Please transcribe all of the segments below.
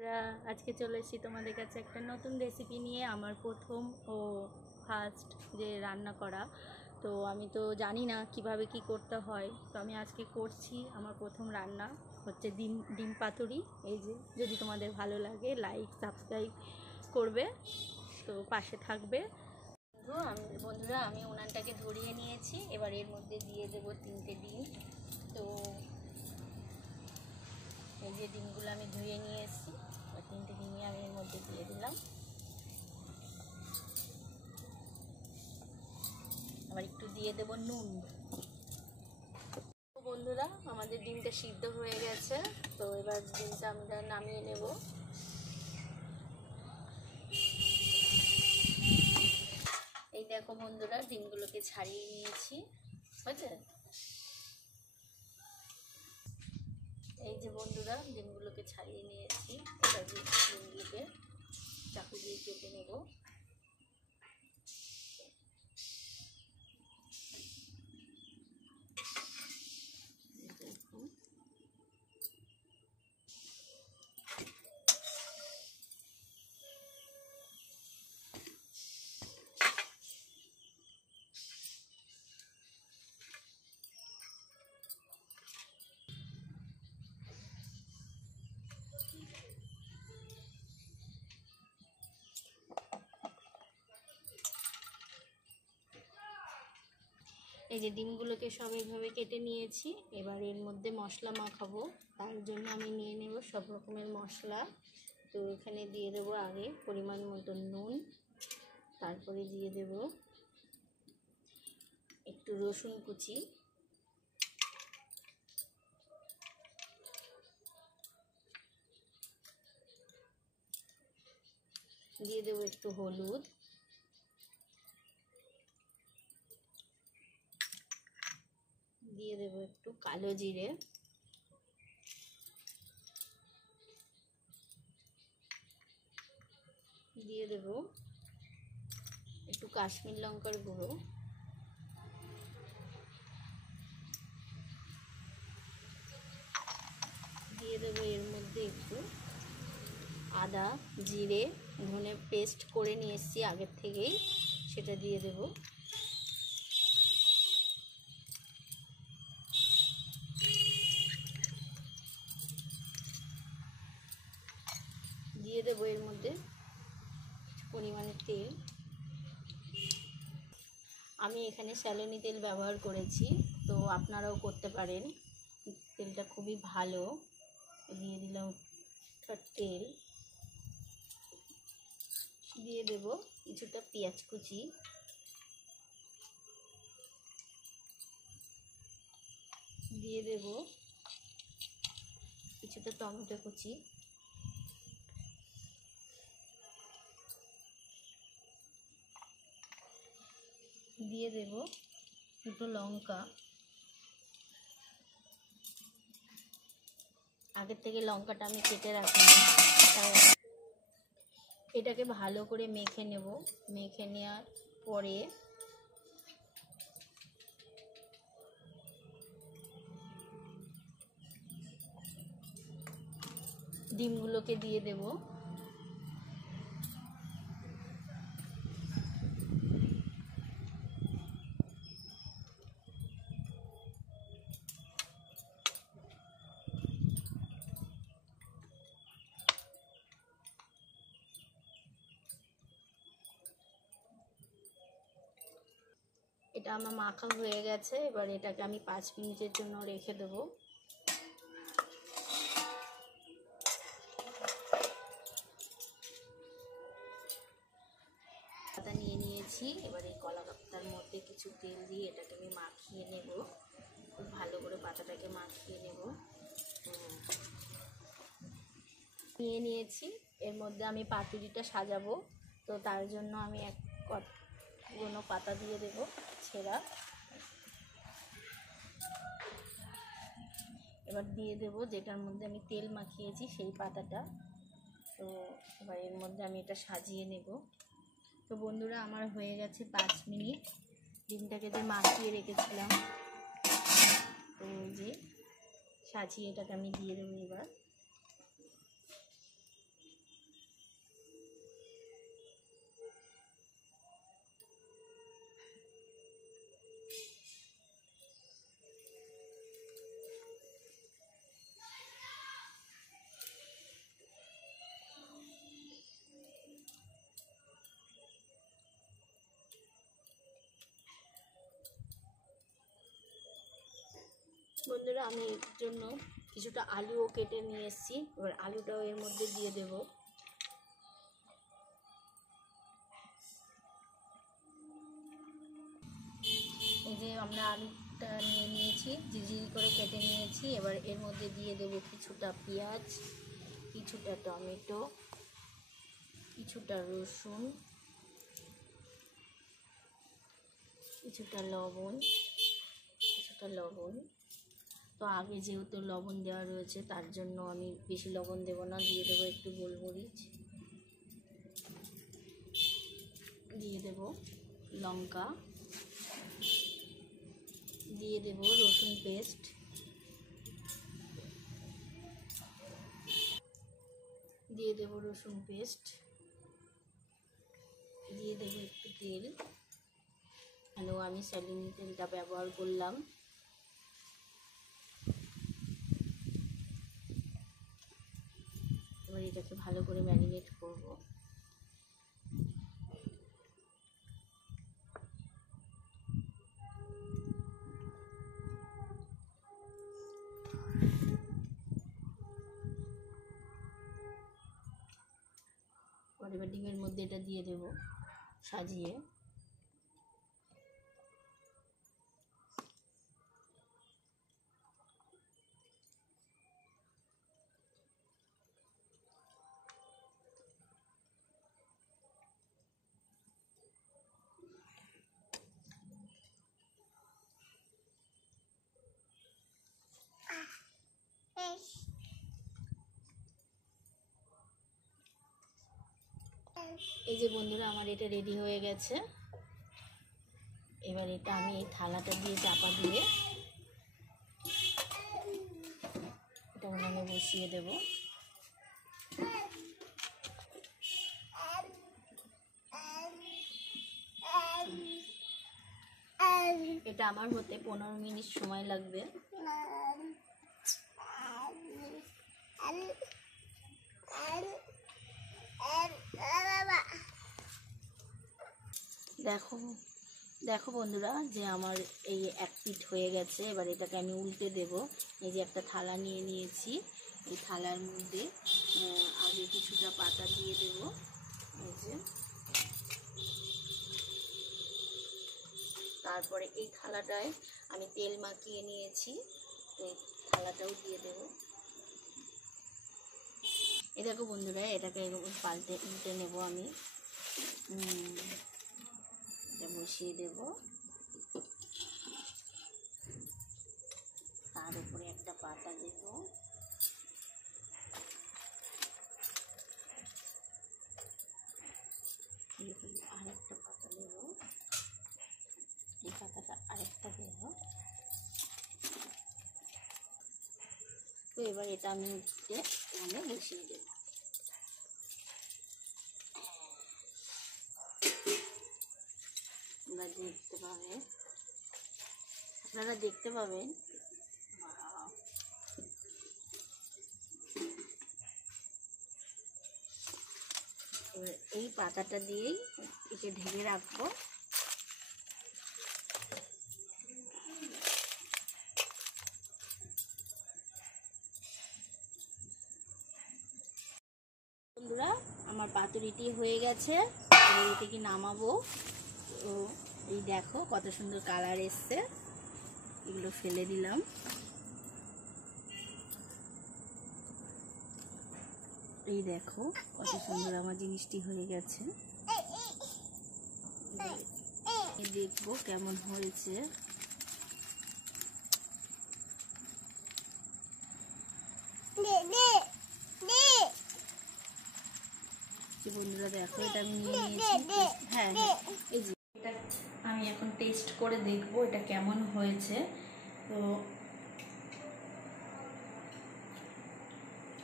আজকে চলে এসেছি তোমাদের কাছে একটা নতুন রেসিপি নিয়ে। আমার প্রথম ও ফার্স্ট যে রান্না করা, তো আমি তো জানি না কিভাবে কি করতে হয়, তো আমি আজকে করছি। আমার প্রথম রান্না হচ্ছে ডিম পাতুরি। এই যে, যদি তোমাদের ভালো লাগে লাইক সাবস্ক্রাইব করবে, তো পাশে থাকবে। বন্ধুরা, আমি উনানটাকে ধরিয়ে নিয়েছি। এবার এর মধ্যে দিয়ে দেবো 3টে ডিম। তো এই যে ডিমগুলো আমি ধুয়ে নিয়ে এসেছি, 3টে ডিমই আমি এর মধ্যে দিয়ে দিলাম। আবার একটু দিয়ে দেবো নুন। বন্ধুরা, আমাদের ডিমটা সিদ্ধ হয়ে গেছে, তো এবার ডিমটা আমরা নামিয়ে নেব। এই দেখো বন্ধুরা, ডিমগুলোকে ছাড়িয়ে নিয়েছি, বুঝলে? এই যে বন্ধুরা, ডিমগুলোকে ছাড়িয়ে নিয়েছি। এবার ডিমগুলোকে চাকু দিয়ে কেটে নেব। এই যে ডিমগুলোকে সব এইভাবে কেটে নিয়েছি। এবার এর মধ্যে মশলা মাখাবো, তার জন্য আমি নিয়ে নেব সব রকমের মশলা। তো এখানে দিয়ে দেবো আগে পরিমাণ মতো নুন, তারপরে দিয়ে দেব একটু রসুন কুচি, দিয়ে দেবো একটু হলুদ, দিয়ে দেবো একটু কালো জিরে, দিয়ে দেব একটু কাশ্মীর লঙ্কার গুঁড়ো, দিয়ে দেবো এর মধ্যে একটু আদা জিরে ধনে পেস্ট করে নিয়ে এসেছি আগের থেকেই, সেটা দিয়ে দেব। দিয়ে দেবো এর মধ্যে পরিমাণে তেল। আমি এখানে স্যালোনি তেল ব্যবহার করেছি, তো আপনারাও করতে পারেন, তেলটা খুবই ভালো। দিয়ে দিলাম তেল, দিয়ে দেব কিছুটা পেঁয়াজ কুচি, দিয়ে দেব কিছুটা টমেটো কুচি, দিয়ে দেব দুটো লঙ্কা। আগের থেকে লঙ্কাটা আমি কেটে রাখিনি, তাই এটাকে ভালো করে মেখে নেব। মেখে নেওয়ার পরে ডিমগুলোকে দিয়ে দেব। এটা আমার মাখা হয়ে গেছে, এবার এটাকে আমি 5 মিনিটের জন্য রেখে দেব। পাতা নিয়ে নিয়েছি, এবার এই কলা পাতার মধ্যে কিছু তেল দিয়ে এটাকে আমি মাখিয়ে নেব, খুব ভালো করে পাতাটাকে মাখিয়ে নেব। নিয়ে নিয়েছি, এর মধ্যে আমি পাতুরিটা সাজাবো, তো তার জন্য আমি কোনো পাতা দিয়ে দেব ছেঁড়া। এবার দিয়ে দেব যেটার মধ্যে আমি তেল মাখিয়েছি সেই পাতাটা। তো এবার এর মধ্যে আমি এটা সাজিয়ে নেব। তো বন্ধুরা, আমার হয়ে গেছে 5 মিনিট। ডিমটাকে যে মাখিয়ে রেখেছিলাম, তো ওই যে সাজিয়ে এটাকে আমি দিয়ে দেবো। এবার বন্ধুরা আমি এর জন্য কিছুটা আলুও কেটে নিয়ে এসেছি, এবার আলুটাও এর মধ্যে দিয়ে দেব। এই যে আমরা আলুটা নিয়ে নিয়েছি, ঝিরিঝিরি করে কেটে নিয়েছি। এবার এর মধ্যে দিয়ে দেব কিছুটা পেঁয়াজ, কিছুটা টমেটো, কিছুটা রসুন, কিছুটা লবণ। তো আগে যেহেতু লবণ দেওয়া রয়েছে তার জন্য আমি বেশি লবণ দেব না, দিয়ে দেবো একটু গোলমরিচ, দিয়ে দেব লঙ্কা, দিয়ে দেব রসুন পেস্ট, দিয়ে দেব একটু তেল। আমি স্যালিন তেলটা ব্যবহার করলাম। এবার এটাকে ভালো করে ম্যারিনেট করব। এবার ডিমের মধ্যে এটা দিয়ে দেব সাজিয়ে। এই যে বন্ধুরা আমার এটা রেডি হয়ে গেছে। এবার এটা আমি এই থালাটা দিয়ে চাপা দিয়ে এটা উনানে বসিয়ে দেব। এটা আমার হতে 15 মিনিট সময় লাগবে। দেখো বন্ধুরা যে আমার এই এক পিঠ হয়ে গেছে। এবার এটাকে আমি উল্টে দেব। এই যে একটা থালা নিয়ে নিয়েছি, এই থালার মধ্যে আগে কিছুটা পাতা দিয়ে দেব। এই যে তারপরে এই থালাটায় আমি তেল মাখিয়ে নিয়েছি, তো এই থালাটাও দিয়ে দেব। এই দেখো বন্ধুরা এটাকে উল্টে নেব আমি। এটা বসিয়ে দেব, তার উপরে একটা পাতা দেব। আরেকটা পাতা দেব, এই পাতাটা আরেকটা দেব। তো এবার এটা আমি উঠতে বসিয়ে দেব। আপনারা দেখতে পাবেন এই পাতাটা দিয়েই একে ঢেকে রাখবো। বন্ধুরা আমার পাতুরিটি হয়ে গেছে, এটা কি নামাবো। তো এই দেখো কত সুন্দর কালার এসছে, এগুলো ফেলে দিলাম। এই দেখো কত সুন্দর আমার জিনিসটি হয়ে গেছে। দেখবো কেমন হয়েছে। বন্ধুরা দেখো এটা আমি নিয়ে নিয়েছি। হ্যাঁ এই যে এটা আমি এখন টেস্ট করে দেখবো এটা কেমন হয়েছে। তো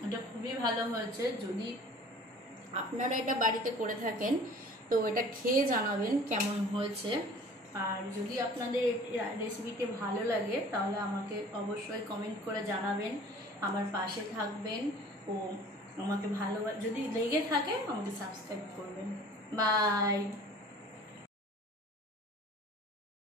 এটা খুবই ভালো হয়েছে। যদি আপনারা এটা বাড়িতে করে থাকেন তো এটা খেয়ে জানাবেন কেমন হয়েছে। আর যদি আপনাদের রেসিপিটি ভালো লাগে তাহলে আমাকে অবশ্যই কমেন্ট করে জানাবেন, আমার পাশে থাকবেন ও আমাকে যদি লেগে থাকে আমাকে সাবস্ক্রাইব করবেন। বাই।